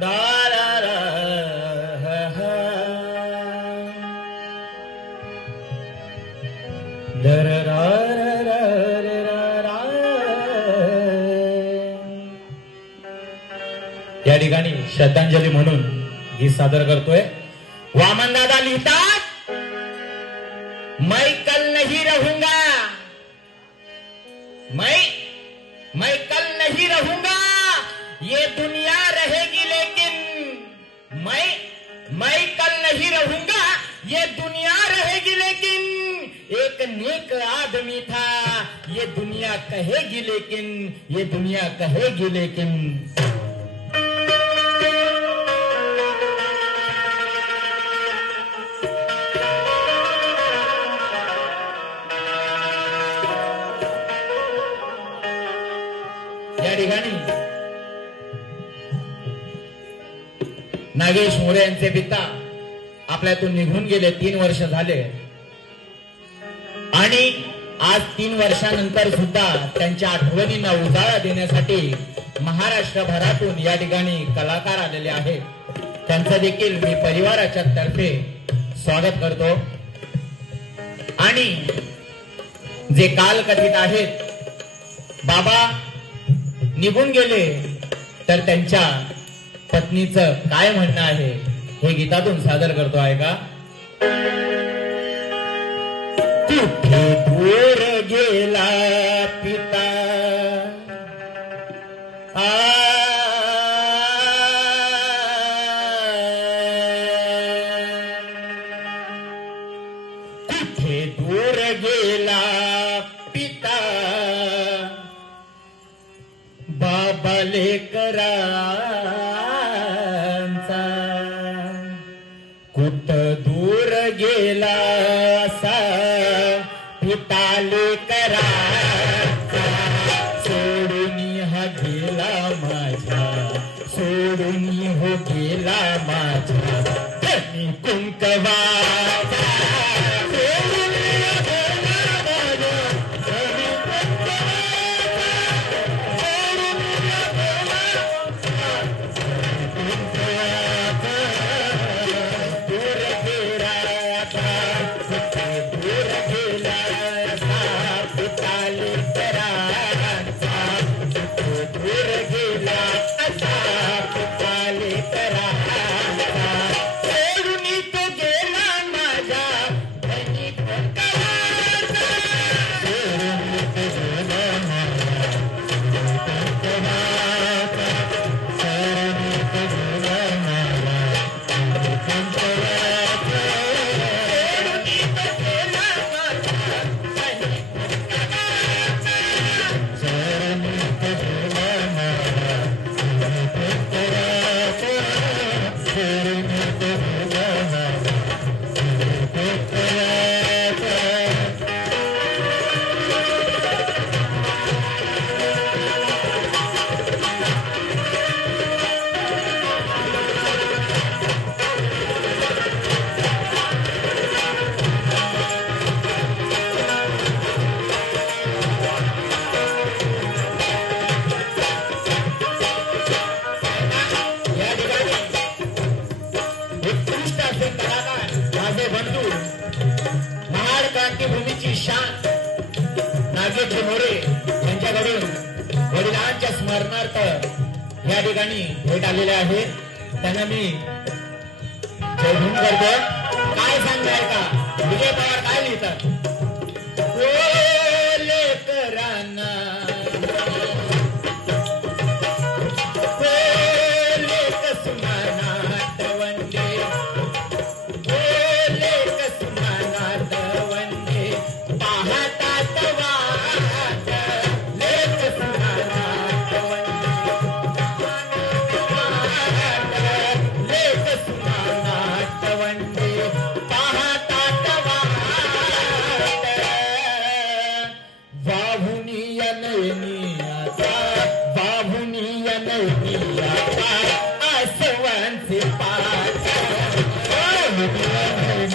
दा रा रा हा हा दर रा रा रा रा या ठिकाणी श्रद्धांजली म्हणून गीत सादर करतोय. वामन दादा लिहितात, मैं कल नहीं रहूंगा, मैं कल नहीं रहूंगा, ये दुनिया रहेगी लेकिन मैं कल नहीं रहूंगा, ये दुनिया रहेगी लेकिन एक नेक आदमी था, ये दुनिया कहेगी लेकिन, ये दुनिया कहेगी लेकिन. या ठिकाणी नागेश मोरे यांचे पिता आपल्यातून निघून गेले. 3 वर्ष झाले आणि आज 3 वर्षानंतर सुद्धा त्यांच्या आठवणींना उजाळा देण्यासाठी महाराष्ट्रभरातून या ठिकाणी कलाकार आलेले आहेत. त्यांचं देखील मी परिवाराच्या तर्फे स्वागत करतो. आणि जे काल कथित आहेत, बाबा निघून गेले तर त्यांच्या पत्नीचं काय म्हणणं आहे हे गीतातून सादर करतो आहे का. कुठे दूर गेला पिता, कुठे दूर गेला पिता, बाबा लेकरांचा कुठ दूर गेला असा पिता लेकरांचा, सोडून हा गेला माझ्या, सोडून हो गेला माझ्या धनी कुंकवाचा, सोडून गेला माझ्या धनी क्रांतीभूमीची शान नागेश मोरे यांच्याकडून वडिलांच्या स्मरणार्थ या ठिकाणी भेट आलेले आहे. त्यांना मी जयभूम करतो. काय सांगताय का विजय पवार काय लिहितात, लेकरांना आसवांचे पाच